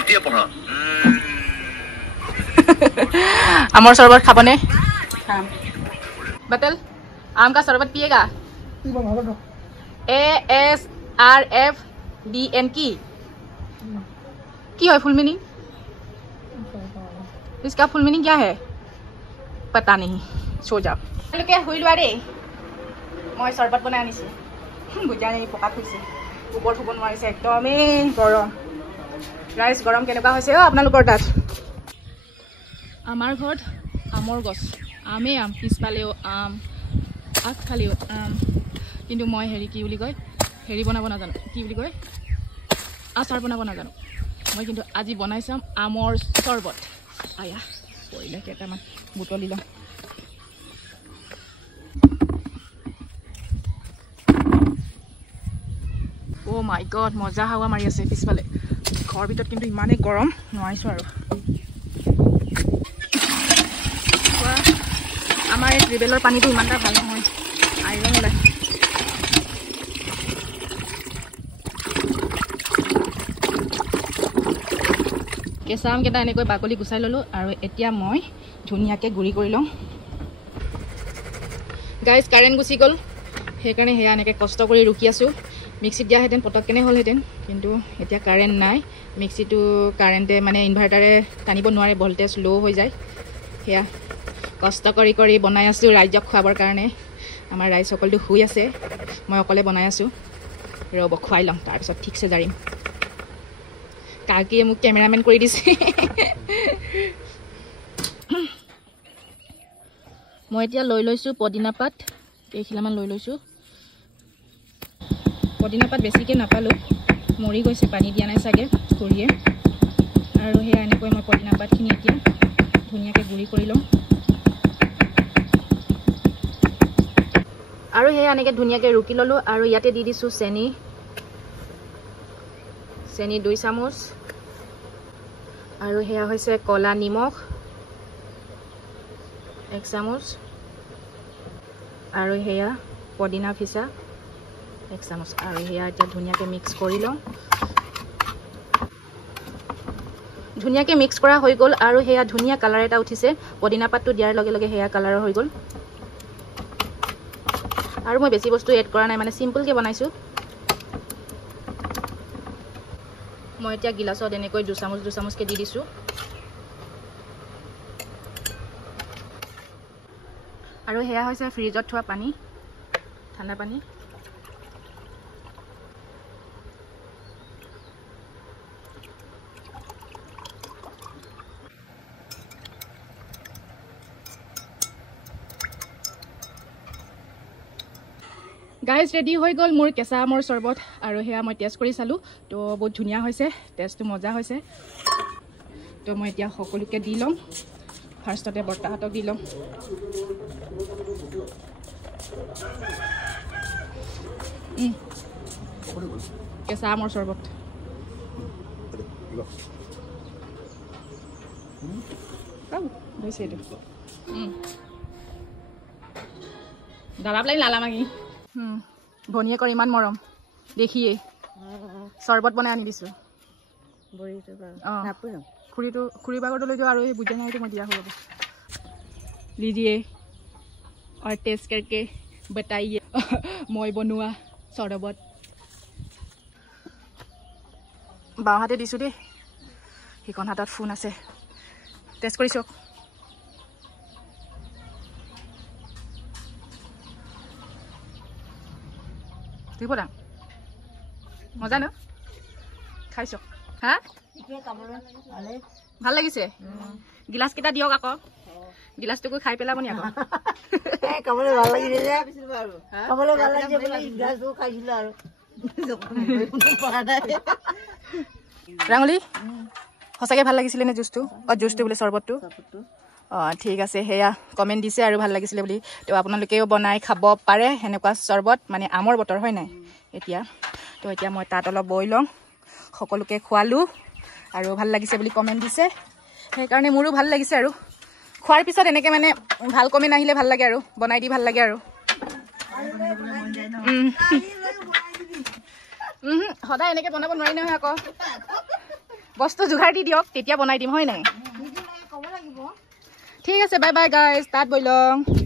এতিয়া পঢ়া आमर शरबत खाबने बतल आम का शरबत पिएगा ASRFBN की है फुल मीनिंग इसका फुल मीनिंग क्या है पता नहीं सो जाओ लोके हुई लोৱা দেই মই শৰবত বনাই আনিছো বুজা নাই পকা খুইছে ওপৰ থব নোৱাৰিছে একদমেই গৰম ৰাইস গৰম কেনেকুৱা হৈছে আপোনালোকৰ তাত আমাৰ ঘৰত আমৰ গছ আমে আম পিছফালেও আম আগফালেও আম কিন্তু মই হেৰি কি বুলি কয় হেৰি বনাব নাজানো কি বুলি কয় আচাৰ বনাব নাজানো মই কিন্তু আজি বনাই চাম আমৰ শৰবত আয়া পৰিলে কেইটামান বুটলি লম ও মাই গড মজা হাৱা মাৰি আছে পিছফালে ঘৰ ভিতৰত কিন্তু ইমানেই গৰম নোৱাৰিছো আৰু আমাৰ এই ৰিবেলৰ পানীটো ইমানটা ভাল নহয় আইৰণ ওলাই কেঁচা আমকেইটা এনেকৈ বাকলি গুচাই ল'লোঁ আৰু এতিয়া মই ধুনীয়াকৈ গুড়ি কৰি লওঁ গাইজ কাৰেণ্ট গুচি গ'ল সেইকাৰণে সেয়া এনেকৈ কষ্ট কৰি ৰখি আছোঁ মিক্সিত দিয়াহেঁতেন পটককেনে হ'লহেঁতেন কিন্তু এতিয়া কাৰেণ্ট নাই মিক্সিটো কাৰেণ্টে মানে ইনভাৰ্টাৰে টানিব নোৱাৰে ভল্টেজ ল' হৈ যায় সেয়া কষ্ট কৰি কৰি বনাই আছোঁ ৰাইজক খুৱাবৰ কাৰণে আমাৰ ৰাইজ সকলটো শুই আছে মই অকলে বনাই আছোঁ ৰ'ব খুৱাই লওঁ তাৰপিছত ঠিকছে জাৰিম কাকিয়ে মোক কেমেৰামেন কৰি দিছে মই এতিয়া লৈ লৈছোঁ পদিনা পাত কেইখিলামান লৈ লৈছোঁ পদিনা পাত বেছিকৈ নাপালোঁ মৰি গৈছে পানী দিয়া নাই চাগে খুৰীয়ে আৰু সেয়া এনেকৈ মই পদিনা পাতখিনি এতিয়া ধুনীয়াকৈ গুড়ি কৰি লওঁ আৰু সেয়া এনেকৈ ধুনীয়াকৈ ৰুকি ল'লোঁ আৰু ইয়াতে দি দিছোঁ চেনি 2 চামুচ আৰু সেয়া হৈছে কলা নিমখ 1 চামুচ আৰু সেয়া পদিনা ফিছা 1 চামুচ আৰু সেয়া এতিয়া ধুনীয়াকৈ মিক্স কৰি লওঁ ধুনীয়াকৈ মিক্স কৰা হৈ গ'ল আৰু সেয়া ধুনীয়া কালাৰ এটা উঠিছে পদিনা পাতটো দিয়াৰ লগে লগে সেয়া কালাৰৰ হৈ গ'ল আৰু মই বেছি বস্তু এড কৰা নাই মানে সিম্পলকৈ বনাইছোঁ মই এতিয়া গিলাছত এনেকৈ 2 চামুচকৈ দি দিছোঁ আৰু সেয়া হৈছে ফ্ৰিজত থোৱা পানী ঠাণ্ডা পানী গাইজ ৰেডি হৈ গ'ল মোৰ কেঁচা আমৰ শৰবত আৰু সেয়া মই টেষ্ট কৰি চালোঁ তো বহুত ধুনীয়া হৈছে টেষ্টটো মজা হৈছে তো মই এতিয়া সকলোকে দি ল'ম ফাৰ্ষ্টতে বৰ্তাহঁতক দি ল'ম কেঁচা আমৰ শৰবত হৈছে এইটো দালাপ লাগি লালামাগি ভনীয়েকৰ ইমান মৰম দেখিয়ে শৰবত বনাই আনি দিছোঁ খুৰী বাগৰটো লৈ যাওঁ আৰু এই বুজা নাইটো মই দিয়া হ'ব लीजिए और टेस्ट करके बताइए মই বনোৱা শৰবত বাওঁ হাতে দিছোঁ দেই সেইখন হাতত ফোন আছে টেষ্ট কৰি চাওক দিব দাম মজা ন খাইছ হা ভাল লাগিছে গিলাস কেইটা দিয়ক আকৌ গিলাসটোকো খাই পেলাব নি আকৌ খাবলৈ ভাল লাগিছে যে খাবলৈ ভাল লাগিছে বুলি গিলাসটো খাইছিলোঁ আৰু ৰাঙলী সঁচাকৈ ভাল লাগিছিলে নে জুচটো জুচটো বোলে চৰবতটো ঠিক আছে সেয়া কমেণ্ট দিছে আৰু ভাল লাগিছিলে বুলি তো আপোনালোকেও বনাই খাব পাৰে সেনেকুৱা চৰবত মানে আমৰ বতৰ হয় নাই এতিয়া তো এতিয়া মই তাত অলপ বৈ লওঁ সকলোকে খোৱালোঁ আৰু ভাল লাগিছে বুলি কমেণ্ট দিছে সেইকাৰণে মোৰো ভাল লাগিছে আৰু খোৱাৰ পিছত এনেকৈ মানে ভাল কমেণ্ট আহিলে ভাল লাগে আৰু বনাই দি ভাল লাগে আৰু সদায় এনেকৈ বনাব নোৱাৰি নহয় আকৌ বস্তু যোগাৰ দি দিয়ক তেতিয়া বনাই দিম হয় নাই ঠিক আছে বাই বাই গাইজ তাত বৈ লওঁ